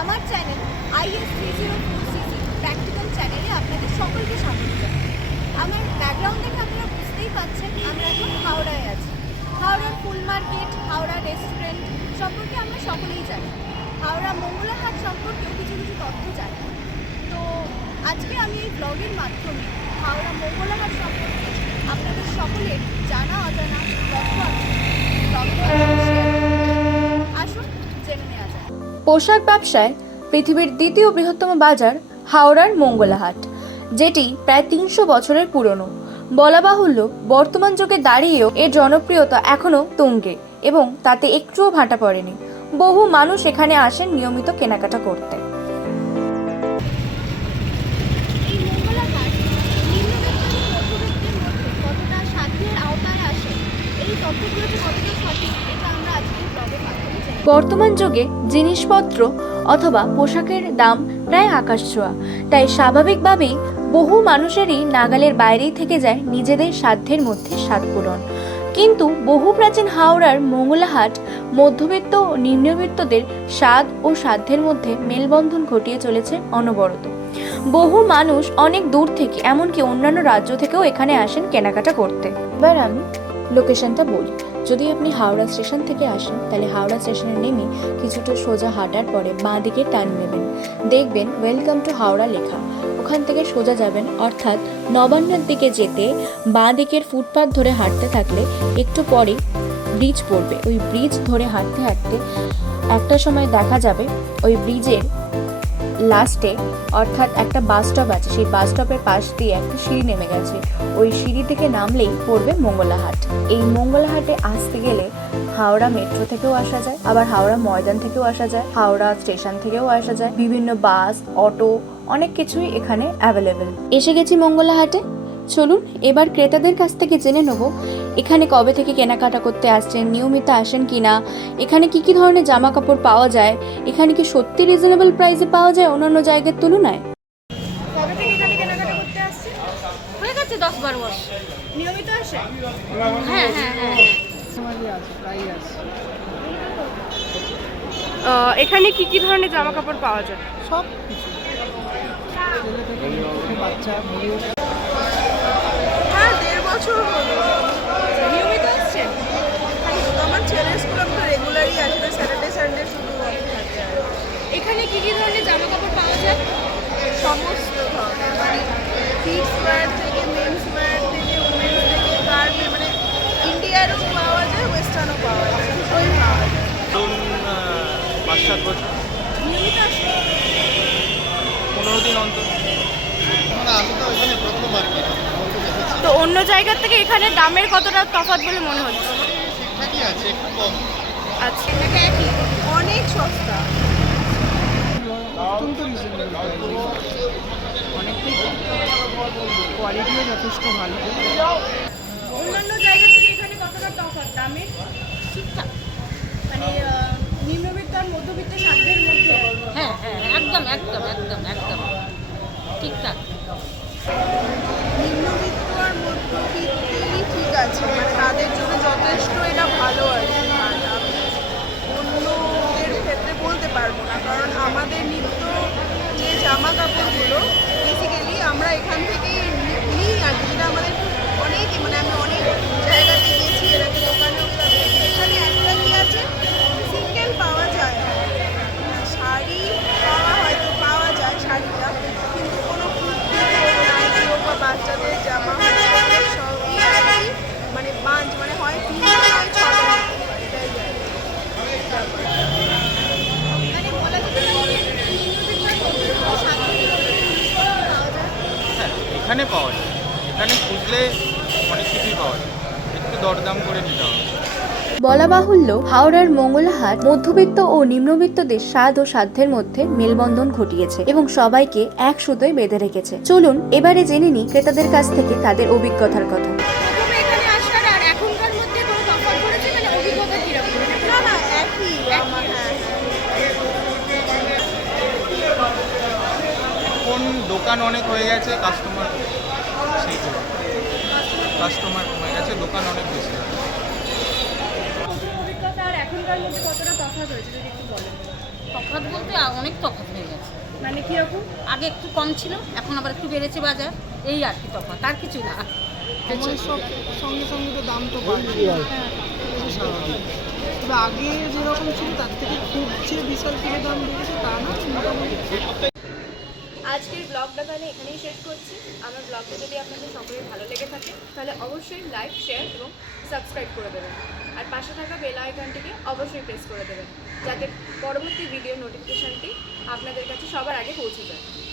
আমার channel IS three zero two CG practical চ্যানেলে আপনাদের সকলকে স্বাগত জানাই। আমার ব্যাকগ্রাউন্ড দেখে আপনারা বুঝতেই পারছেন আমরা এখন হাওড়ায় আছি। হাওড়ার ফুল মার্কেট, হাওড়া রেস্টুরেন্ট সম্পর্কে আমরা সকলেই জানি। হাওড়া মঙ্গলাহাট সম্পর্কেও কিছু কিছু তথ্য জানি। তো আজকে আমি এই ব্লগের মাধ্যমে হাওড়া মঙ্গলাহাট পোশাক ব্যবসায় পৃথিবীর দ্বিতীয় বৃহত্তম বাজার হাওড়ার মঙ্গলাহাট, যেটি প্রায় তিনশো বছরের পুরনো। বলা বাহুল্য, বর্তমান যুগে দাঁড়িয়েও এর জনপ্রিয়তা এখনও তুঙ্গে এবং তাতে একটুও ভাটা পড়েনি। বহু মানুষ এখানে আসেন নিয়মিত কেনাকাটা করতে। কতটা সঠিক, এটা আমরা আজকে। বর্তমান যুগে জিনিসপত্র অথবা পোশাকের দাম প্রায় আকাশ ছোঁয়া। তাই স্বাভাবিকভাবেই বহু মানুষেরই নাগালের বাইরেই থেকে যায় নিজেদের সাধ্যের মধ্যে স্বাদ পূরণ। কিন্তু বহু প্রাচীন হাওড়ার মঙ্গলাহাট, মধ্যবিত্ত ও নিম্নবিত্তদের স্বাদ ও সাধ্যের মধ্যে মেলবন্ধন ঘটিয়ে চলেছে অনবরত। বহু মানুষ অনেক দূর থেকে, এমনকি অন্যান্য রাজ্য থেকেও এখানে আসেন কেনাকাটা করতে। এবার আমি লোকেশনটা বলি। যদি আপনি হাওড়া স্টেশন থেকে আসেন, তাহলে হাওড়া স্টেশনে নেমে কিছুটা সোজা হাঁটার পরে বাঁ দিকে টার্ন নেবেন। দেখবেন ওয়েলকাম টু হাওড়া লেখা। ওখান থেকে সোজা যাবেন, অর্থাৎ নবান্নের দিকে যেতে বাঁ দিকের ফুটপাথ ধরে হাঁটতে থাকলে একটু পরে ব্রিজ পড়বে। ওই ব্রিজ ধরে হাঁটতে হাঁটতে একটা সময় দেখা যাবে, ওই ব্রিজের লাস্টে অর্থাৎ একটা বাস স্টপ আছে, সেই বাস স্টপের পাশ দিয়ে একটা সিঁড়ি নেমে গেছে। ওই সিঁড়ি থেকে নামলেই পড়বে মঙ্গলাহাট। এই মঙ্গলাহাটে আসতে গেলে হাওড়া মেট্রো থেকেও আসা যায়, আবার হাওড়া ময়দান থেকেও আসা যায়, হাওড়া স্টেশন থেকেও আসা যায়। বিভিন্ন বাস অটো অনেক কিছুই এখানে অ্যাভেলেবেল এসে গেছি মঙ্গলাহাটে। চলুন এবার ক্রেতাদের কাছ থেকে জেনে নেব এখানে কবে থেকে কেনাকাটা করতে আসছেন নিয়মিত আসেন কিনা এখানে কি কি ধরনের জামা কাপড় পাওয়া যায় এখানে কি সত্যি রিজনেবল প্রাইসে পাওয়া যায় অন্যান্য জায়গার তুলনায়? এখানে কেনাকাটা করতে আসছে হয়ে গেছে দশ বারো বছর। নিয়মিত আসে হ্যাঁ হ্যাঁ হ্যাঁ এখানে কি কি ধরনের জামা কাপড় পাওয়া যায়? সব কিছু বাচ্চা বছর হলো। নিয়মিত আসছেন আমার ছেলের স্কুল আমি তো রেগুলারই আসবে স্যাটারডে সানডে শুধু আর এখানে কি কি ধরনের জামা কাপড় পাওয়া যায়? সমস্ত ধরনের। মানে কিডস ওয়্যার থেকে মেন্স ওয়্যার থেকে উমেন্স থেকে গার্মেন্ট মানে ইন্ডিয়ারও পাওয়া যায় ওয়েস্টার্নও পাওয়া যায়। দুটোই পাওয়া যায়। ধরুন আহ, পাঁচ সাত বছর নিয়মিত আসে পনেরো দিন অন্তর। তো অন্য জায়গার থেকে এখানে দামের কতটা তফাৎ বলে মনে হচ্ছে? আচ্ছা। অনেক সস্তা। অত্যন্ত রিজনেবল কোয়ালিটিও যথেষ্ট ভালো। অন্যান্য জায়গা থেকে এখানে কতটা তফাৎ? দামের ঠিকঠাক। মানে নিম্নবিত্ত আর মধ্যবিত্ত সাধ্যের মধ্যে? হ্যাঁ হ্যাঁ একদম একদম একদম একদম। ঠিকঠাক। কারণ এখানে পাওয়া যায়। এখানে খুঁজলে অনেক কিছুই পাওয়া যায়। বলা বাহুল্য, হাওড়ার মঙ্গলহাট মধ্যবিত্ত ও নিম্নবিত্তদের স্বাদ ও সাধ্যের মধ্যে মেলবন্ধন ঘটিয়েছে এবং সবাইকে এক সুতোয় বেঁধে রেখেছে। চলুন, এবারে জেনে নিই ক্রেতাদের কাছ থেকে তাদের অভিজ্ঞতার কথা। দোকান অনেক হয়ে গেছে কাস্টমার সেই জন্য কাস্টমার কমে গেছে দোকান অনেক বেশি আর এখনকার মধ্যে কতটা তফাৎ হয়েছে যদি একটু বলেন? তফাৎ বলতে অনেক তফাৎ হয়ে গেছে। মানে কীরকম? আগে একটু কম ছিল এখন আবার একটু বেড়েছে বাজার এই আর কি তফাৎ আর কিছু না। সঙ্গে সঙ্গে তো দাম তো বাড়ছে। এটা তো স্বাভাবিক আগে যেরকম ছিল তার থেকে খুব যে বিশাল করে দাম বেড়েছে তা না মোটামুটি। আজকের ব্লগটা তাহলে এখানেই শেষ করছি। আমার ব্লগটা যদি আপনাদের সকলের ভালো লেগে থাকে, তাহলে অবশ্যই লাইক শেয়ার এবং সাবস্ক্রাইব করে দেবেন। আর পাশে থাকা বেল আইকনটিকে অবশ্যই প্রেস করে দেবেন, যাতে পরবর্তী ভিডিও নোটিফিকেশানটি আপনাদের কাছে সবার আগে পৌঁছে যায়।